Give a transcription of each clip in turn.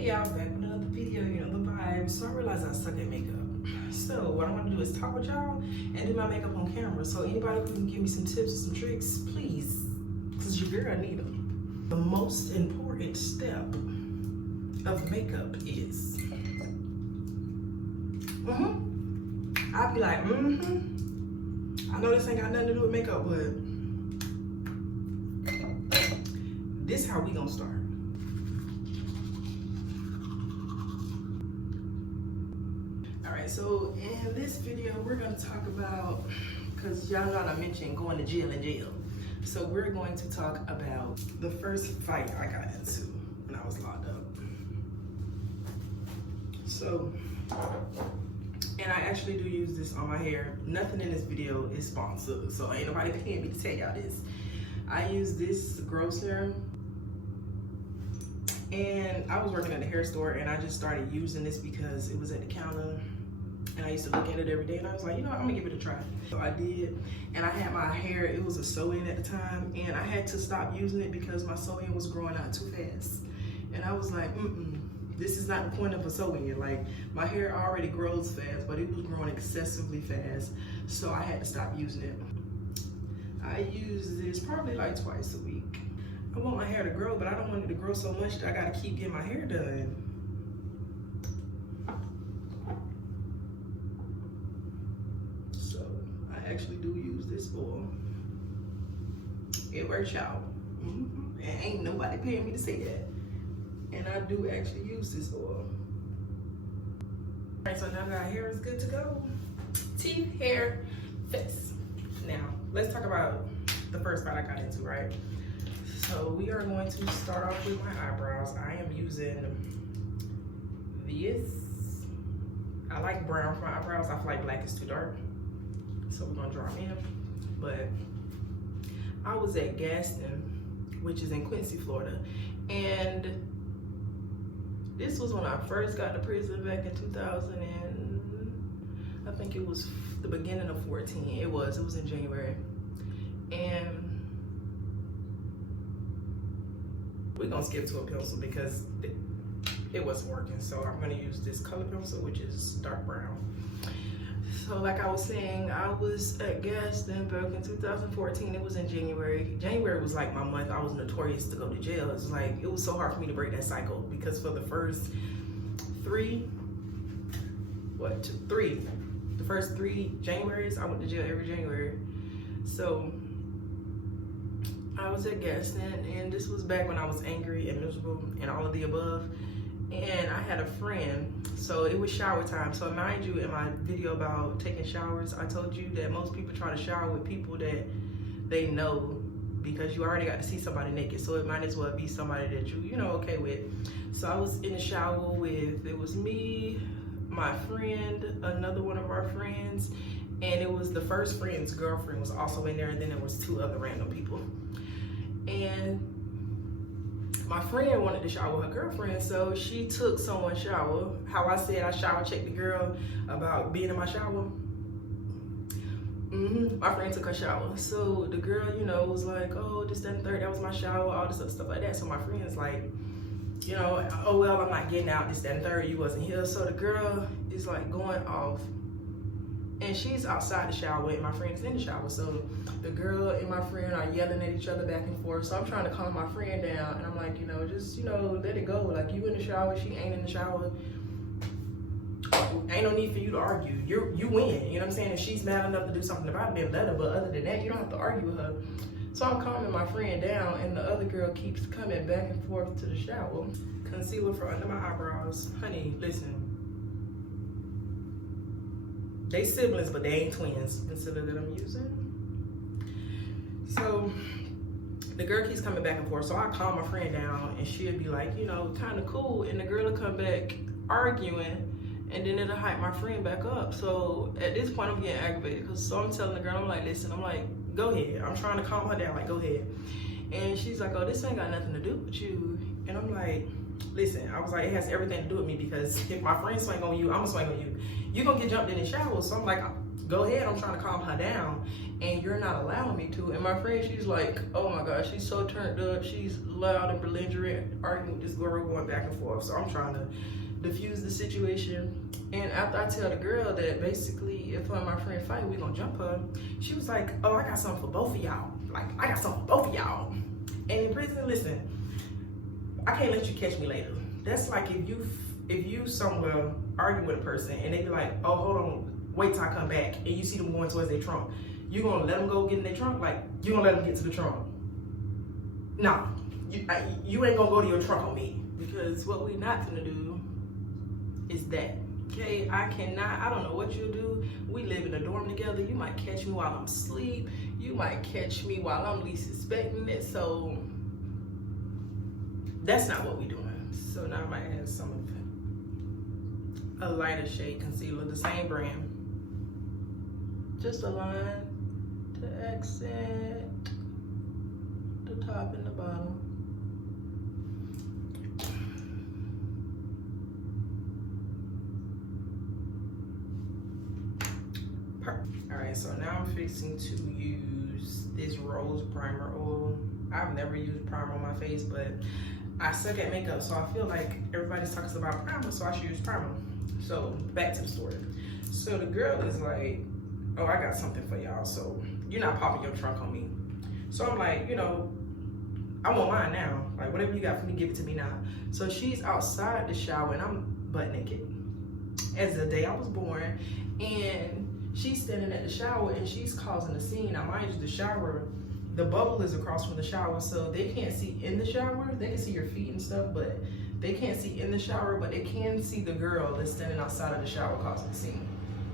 Hey y'all, back with another video, you know the vibes. So I realized I suck at makeup. So what I want to do is talk with y'all and do my makeup on camera. So anybody who can give me some tips or some tricks, please, because your girl need them. The most important step of makeup is, I'd be like, I know this ain't got nothing to do with makeup, but this how we gonna start. So in this video, we're going to talk about, because y'all know I mentioned going to jail and jail. So we're going to talk about the first fight I got into when I was locked up. So, and I actually do use this on my hair. Nothing in this video is sponsored, so ain't nobody paying me to tell y'all this. I use this Grow Serum, and I was working at a hair store, and I just started using this because it was at the counter. And I used to look at it every day, and I was like, you know what, I'm gonna give it a try. So I did, and I had my hair, it was a sew-in at the time, and I had to stop using it because my sew-in was growing out too fast. And I was like, this is not the point of a sew-in. Like, my hair already grows fast, but it was growing excessively fast, so I had to stop using it. I use this probably like twice a week. I want my hair to grow, but I don't want it to grow so much that I gotta keep getting my hair done. Actually do use this oil. It works out. And ain't nobody paying me to say that. And I do actually use this oil. Alright, so now that our hair is good to go. Teeth, hair, face. Now, let's talk about the first fight I got into, right? So we are going to start off with my eyebrows. I am using this. I like brown for my eyebrows. I feel like black is too dark. So we're gonna draw them in. But I was at Gaston, which is in Quincy, Florida. And this was when I first got to prison back in 2000 and I think it was the beginning of 14. It was in January. And we're gonna skip to a pencil because it wasn't working. So I'm gonna use this color pencil, which is dark brown. So like I was saying, I was at Gaston back in 2014. It was in January. January was like my month. I was notorious to go to jail. It was like, it was so hard for me to break that cycle because for the first the first three Januaries, I went to jail every January. So I was at Gaston, and this was back when I was angry and miserable and all of the above. And I had a friend, so it was shower time. So mind you, in my video about taking showers, I told you that most people try to shower with people that they know because you already got to see somebody naked. So it might as well be somebody that you know, okay with. So I was in the shower with, it was me, my friend, another one of our friends, and it was the first friend's girlfriend was also in there, and then there was two other random people. And my friend wanted to shower with her girlfriend, so she took someone's shower. How I said I shower checked the girl about being in my shower. My friend took her shower. So the girl, you know, was like, oh, this, that, and third, that was my shower, all this other stuff like that. So my friend's like, you know, oh, well, I'm not getting out, this, that, and third, you wasn't here. So the girl is like going off. And she's outside the shower and my friend's in the shower. So the girl and my friend are yelling at each other back and forth. So I'm trying to calm my friend down. And I'm like, you know, just, you know, let it go. Like, you in the shower, she ain't in the shower. Ain't no need for you to argue. You win, you know what I'm saying? If she's mad enough to do something about it, then let her. But other than that, you don't have to argue with her. So I'm calming my friend down, and the other girl keeps coming back and forth to the shower. Concealer for under my eyebrows. Honey, listen. They siblings, but they ain't twins. Consider that I'm using. So the girl keeps coming back and forth. So I calm my friend down, and she'll be like, you know, kind of cool. And the girl will come back arguing, and then it'll hype my friend back up. So at this point, I'm getting aggravated because so I'm telling the girl, I'm like, listen, I'm like, go ahead. I'm trying to calm her down, like, go ahead. And she's like, oh, this ain't got nothing to do with you. And I'm like, listen, I was like, it has everything to do with me because if my friend swing on you, I'm gonna swing on you. You're gonna get jumped in the shower. So I'm like, go ahead, I'm trying to calm her down, and you're not allowing me to. And my friend, she's like, oh my gosh, she's so turned up, she's loud and belligerent, arguing with this girl, going back and forth. So I'm trying to diffuse the situation. And after I tell the girl that basically if her and my friend fight, we gonna jump her, she was like, oh, I got something for both of y'all. Like, I got something for both of y'all. And in prison, listen, I can't let you catch me later. That's like if you somewhere arguing with a person and they be like, oh, hold on, wait till I come back, and you see them going towards their trunk, you gonna let them go get in their trunk? Like, you gonna let them get to the trunk? Nah, you ain't gonna go to your trunk on me, because what we not gonna do is that. Okay, I don't know what you'll do. We live in a dorm together. You might catch me while I'm asleep. You might catch me while I'm least suspecting it. So that's not what we're doing. So now I might add some of a lighter shade concealer, the same brand. Just a line to accent the top and the bottom. Alright, so now I'm fixing to use this rose primer oil. I've never used primer on my face, but I suck at makeup, so I feel like everybody talks about primer, so I should use primer. So back to the story. So the girl is like, oh, I got something for y'all, so you're not popping your trunk on me. So I'm like, you know, I want mine now. Like, whatever you got for me, give it to me now. So she's outside the shower and I'm butt naked as the day I was born, and she's standing at the shower and she's causing a scene. Now, mind you, the shower, the bubble is across from the shower, so they can't see in the shower. They can see your feet and stuff, but they can't see in the shower, but they can see the girl that's standing outside of the shower causing a scene.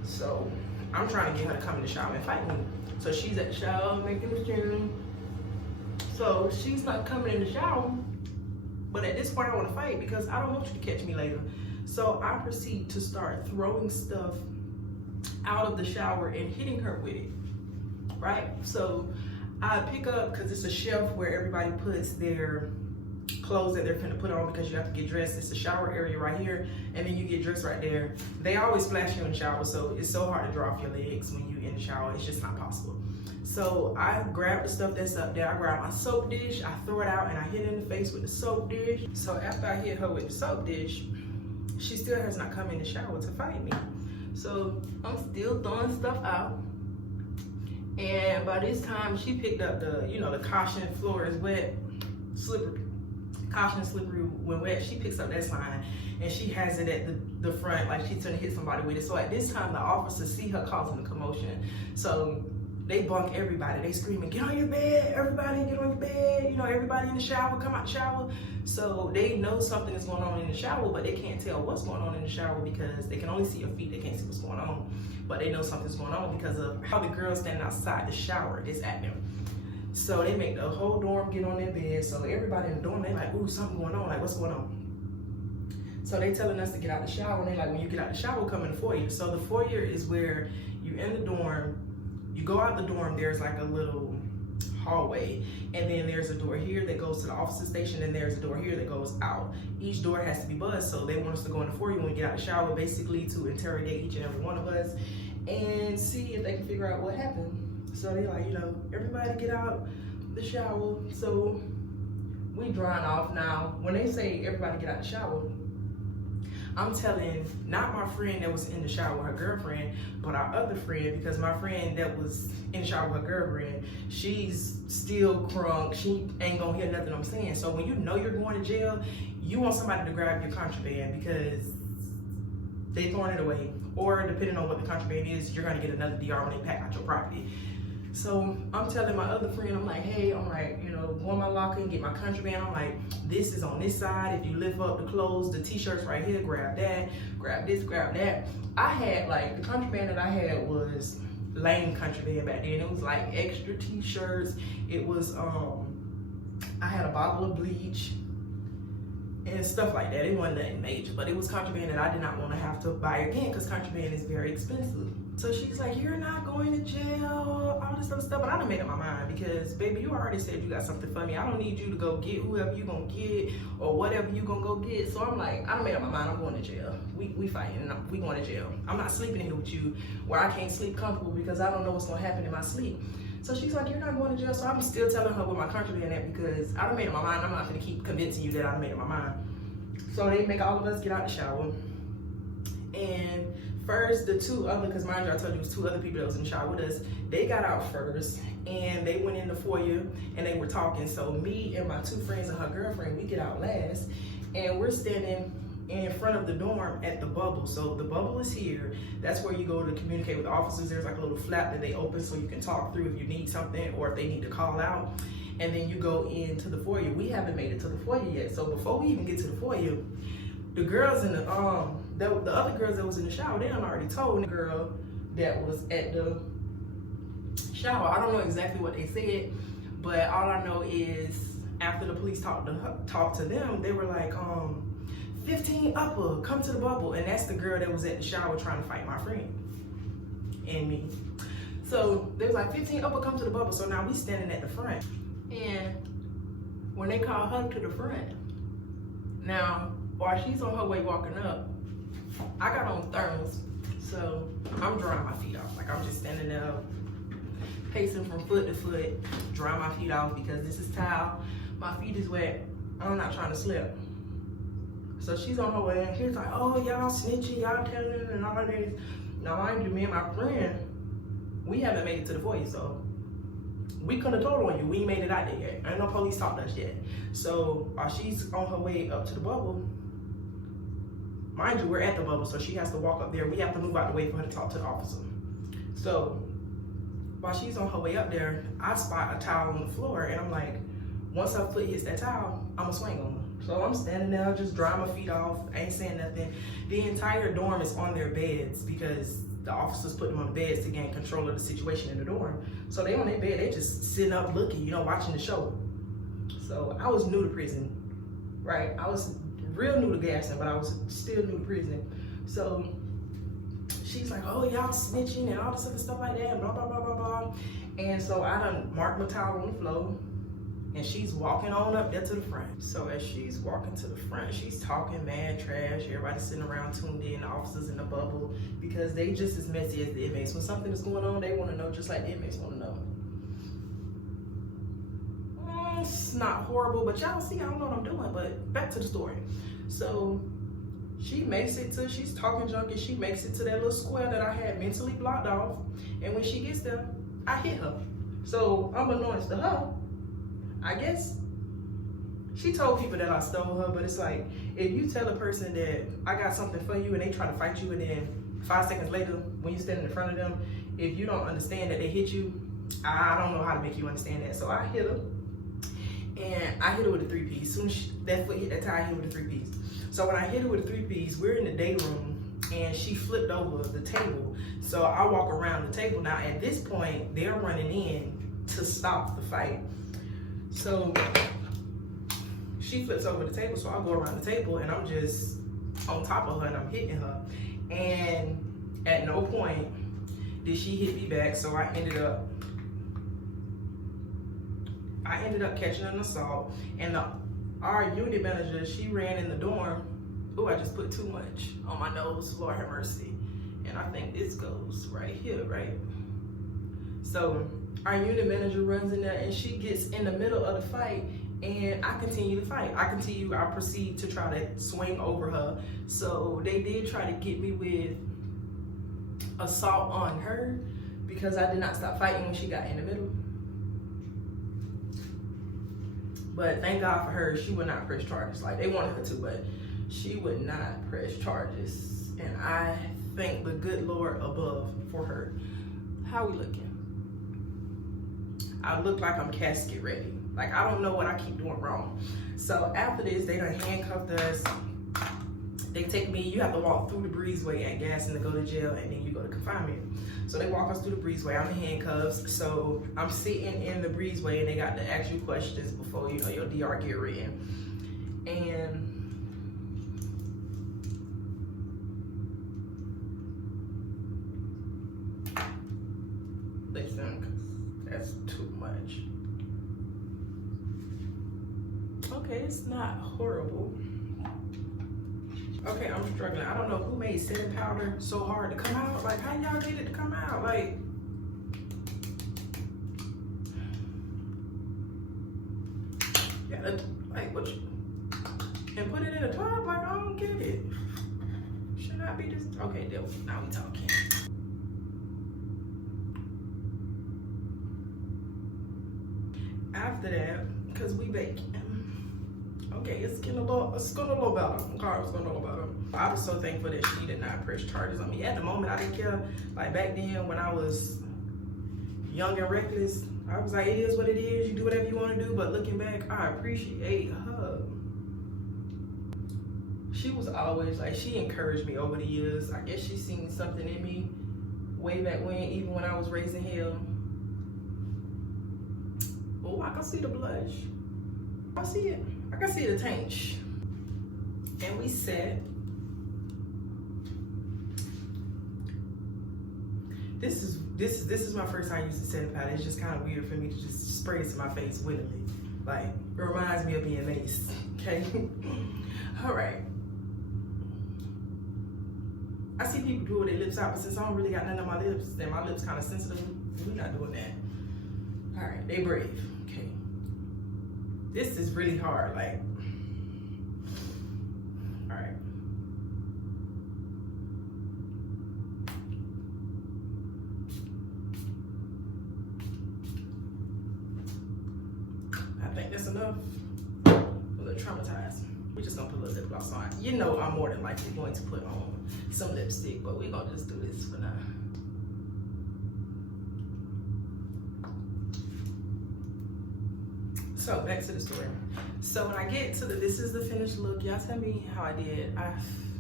So I'm trying to get her to come in the shower and fight me. So she's at the shower making a scene. So she's not coming in the shower, but at this point I want to fight because I don't want you to catch me later. So I proceed to start throwing stuff out of the shower and hitting her with it, right? So I pick up, because it's a shelf where everybody puts their clothes that they're finna put on because you have to get dressed. It's the shower area right here, and then you get dressed right there. They always splash you in the shower, so it's so hard to draw off your legs when you're in the shower. It's just not possible. So I grab the stuff that's up there. I grab my soap dish, I throw it out, and I hit her in the face with the soap dish. So after I hit her with the soap dish, she still has not come in the shower to fight me. So I'm still throwing stuff out. And by this time, she picked up the, you know, the caution floor is wet, slippery. Caution slippery when wet. She picks up that sign and she has it at the front, like she's gonna hit somebody with it. So at this time, the officers see her causing a commotion. So they bunk everybody. They screaming, get on your bed, everybody get on your bed. You know, everybody in the shower, come out the shower. So they know something is going on in the shower, but they can't tell what's going on in the shower because they can only see your feet. They can't see what's going on. But they know something's going on because of how the girl standing outside the shower is acting. So they make the whole dorm get on their bed. So everybody in the dorm, they like, ooh, something going on. Like, what's going on? So they telling us to get out the shower. And they like, when you get out the shower, come in the foyer. So the foyer is where you in the dorm. You go out the dorm, there's like a little hallway, and then there's a door here that goes to the officer station, and there's a door here that goes out. Each door has to be buzzed, so they want us to go in the foyer when we get out the shower, basically to interrogate each and every one of us and see if they can figure out what happened. So they like, you know, everybody get out the shower. So we drying off now. When they say everybody get out the shower, I'm telling not my friend that was in the shower with her girlfriend, but our other friend, because my friend that was in the shower with her girlfriend, she's still crunk. She ain't gonna hear nothing I'm saying. So when you know you're going to jail, you want somebody to grab your contraband because they throwing it away. Or depending on what the contraband is, you're gonna get another DR when they pack out your property. So I'm telling my other friend, I'm like, hey, I'm like, you know, go in my locker and get my contraband. I'm like, this is on this side. If you lift up the clothes, the t-shirts right here, grab that, grab this, grab that. I had like, the contraband that I had was lame contraband back then. It was like extra t-shirts. It was, I had a bottle of bleach. and stuff like that. It wasn't nothing major, but it was contraband that I did not want to have to buy again because contraband is very expensive. So she's like, you're not going to jail, all this other stuff. But I done made up my mind because, baby, you already said you got something for me. I don't need you to go get whoever you gonna get or whatever you gonna go get. So I'm like, I done made up my mind. I'm going to jail. We fighting and we going to jail. I'm not sleeping in here with you where I can't sleep comfortable because I don't know what's gonna happen in my sleep. So she's like, you're not going to jail. So I'm still telling her with my contraband at because I done made up my mind. I'm not gonna keep convincing you that I done made up my mind. So they make all of us get out the shower. And first, the two other, because mind you, I told you it was two other people that was in the shower with us, they got out first and they went in the foyer and they were talking. So me and my two friends and her girlfriend, we get out last and we're standing in front of the dorm at the bubble. So the bubble is here. That's where you go to communicate with the officers. There's like a little flap that they open so you can talk through if you need something or if they need to call out. And then you go into the foyer. We haven't made it to the foyer yet. So before we even get to the foyer, the girls in the other girls that was in the shower, they done already told the girl that was at the shower. I don't know exactly what they said, but all I know is after the police talked to them, they were like, 15 upper, come to the bubble. And that's the girl that was at the shower trying to fight my friend and me. So they was like, 15 upper, come to the bubble. So now we standing at the front. And when they called her to the front, now, while she's on her way walking up, I got on thermals, so I'm drying my feet off. Like I'm just standing there, pacing from foot to foot, drying my feet off because this is towel. My feet is wet. I'm not trying to slip. So she's on her way and she's like, oh, y'all snitching, y'all telling and all of this. Now mind you, me and my friend, we haven't made it to the foyer, so we couldn't have told on you. We ain't made it out there yet. Ain't no police talked to us yet. So while she's on her way up to the bubble, mind you, we're at the bubble, so she has to walk up there. We have to move out the way for her to talk to the officer. So while she's on her way up there, I spot a towel on the floor, and I'm like, once her foot hits that towel, I'm gonna swing on her. So I'm standing there, just drying my feet off, ain't saying nothing. The entire dorm is on their beds because the officers put them on the beds to gain control of the situation in the dorm. So they on their bed, they just sitting up looking, you know, watching the show. So I was new to prison, right? I was real new to Gaston, but I was still new to prison. So she's like, oh, y'all snitching and all this other stuff like that, and blah, blah, blah, blah, blah. And so I done marked my towel on the floor, and she's walking on up there to the front. So as she's walking to the front, she's talking mad trash. Everybody's sitting around tuned in, the officers in the bubble, because they just as messy as the inmates. When something is going on, they want to know just like the inmates want to know. It's not horrible, but y'all see, I don't know what I'm doing, but back to the story. So she makes it to, she's talking junk, and she makes it to that little square that I had mentally blocked off. And when she gets there, I hit her. So unbeknownst to her, I guess she told people that I stole her, but it's like, if you tell a person that I got something for you and they try to fight you, and then 5 seconds later, when you stand in front of them, if you don't understand that they hit you, I don't know how to make you understand that. So I hit her, and I hit her with a 3-piece. Soon as that foot hit that tire, I hit her with a 3-piece. So when I hit her with a 3-piece, we're in the day room, and she flipped over the table. So I walk around the table. Now at this point, they're running in to stop the fight. So she flips over the table, so I go around the table, and I'm just on top of her, and I'm hitting her. And at no point did she hit me back, so I ended up catching an assault. And our unit manager, she ran in the dorm. Oh, I just put too much on my nose, Lord have mercy. And I think this goes right here, right? So our unit manager runs in there, and she gets in the middle of the fight, and I continue to fight. I proceed to try to swing over her. So they did try to get me with assault on her because I did not stop fighting when she got in the middle. But thank God for her, she would not press charges. Like, they wanted her to, but she would not press charges. And I thank the good Lord above for her. How we looking? I look like I'm casket ready. Like, I don't know what I keep doing wrong. So after this, they done handcuffed us. They take me, you have to walk through the breezeway at Gaston to go to jail, and then you go to confinement. So they walk us through the breezeway, I'm in handcuffs. So I'm sitting in the breezeway, and they got to ask you questions before, you know, your DR get written. And okay, it's not horrible. Okay, I'm struggling. I don't know who made setting powder so hard to come out. Like, how y'all get it to come out? Like, yeah, like, what you, and put it in a tub? Like, I don't get it. Should I be just, okay, now we talking. After that, because we bake. Okay, it's getting a little better. Okay, it's getting a little better. I was so thankful that she did not press charges on me. At the moment, I didn't care. Like back then, when I was young and reckless, I was like, it is what it is. You do whatever you want to do. But looking back, I appreciate her. She was always like, she encouraged me over the years. I guess she seen something in me way back when, even when I was raising hell. Oh, I can see the blush. I see it. I can see the taint. And we set. This is my first time using setting powder. It's just kind of weird for me to just spray it to my face willingly. Like, it reminds me of being laced. Okay. All right. I see people do with their lips out, but since I don't really got nothing on my lips, and my lips kind of sensitive, we're not doing that. All right, they brave. Okay. This is really hard, like. All right. I think that's enough. A little traumatized. We're just gonna put a little lip gloss on. You know I'm more than likely going to put on some lipstick, but we're gonna just do this for now. So back to the story. So when I get to this is the finished look. Y'all tell me how I did. I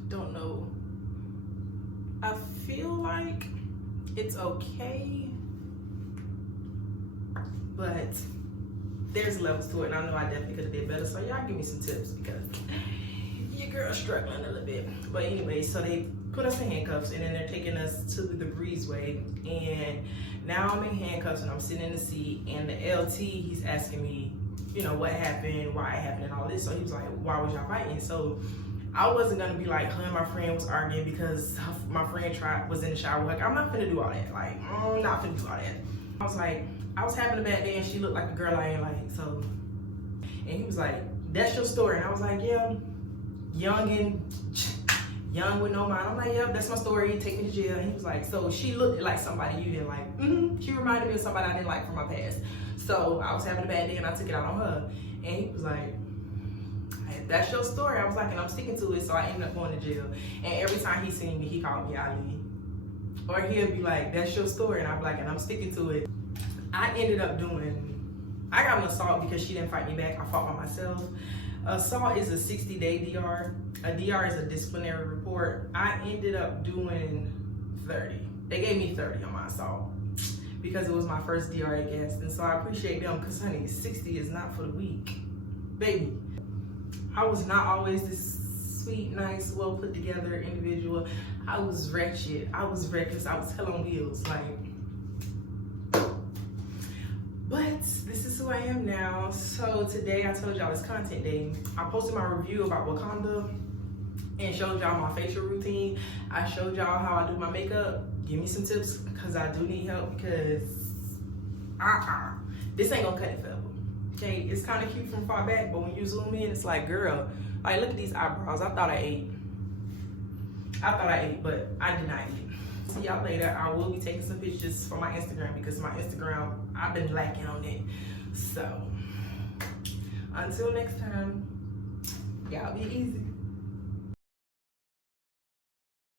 don't know. I feel like it's okay, but there's levels to it, and I know I definitely could have did better. So y'all give me some tips because your girl's struggling a little bit. But anyway, so they put us in handcuffs, and then they're taking us to the breezeway. And now I'm in handcuffs, and I'm sitting in the seat, and the LT, he's asking me, you know, what happened, why it happened, and all this. So he was like, why was y'all fighting? So I wasn't gonna be like, her and my friend was arguing because my friend was in the shower. Like, I'm not finna do all that. Like, I'm not finna do all that. I was like, I was having a bad day, and she looked like a girl I ain't like, so. And he was like, that's your story. And I was like, yeah, young with no mind. I'm like, yeah, that's my story, take me to jail. And he was like, so she looked like somebody you didn't like. She reminded me of somebody I didn't like from my past. So I was having a bad day, and I took it out on her. And he was like, that's your story. I was like, and I'm sticking to it, so I ended up going to jail. And every time he seen me, he called me Ali. Or he'll be like, that's your story. And I'm like, and I'm sticking to it. I ended up I got an assault because she didn't fight me back. I fought by myself. Assault is a 60-day DR. A DR is a disciplinary report. I ended up doing 30. They gave me 30 on my assault because it was my first DR, I guess. And so I appreciate them because, honey, 60 is not for the weak. Baby, I was not always this sweet, nice, well put together individual. I was wretched. I was reckless. I was hell on wheels. Like, but this is who I am now. So today I told y'all it's content day. I posted my review about Wakanda and showed y'all my facial routine. I showed y'all how I do my makeup. Give me some tips because I do need help because this ain't gonna cut it forever. Okay, it's kind of cute from far back, but when you zoom in, it's like, girl, like look at these eyebrows. I thought I ate, but I did not eat. See y'all later. I will be taking some pictures for my Instagram because my Instagram, I've been lacking on it. So until next time, y'all be easy.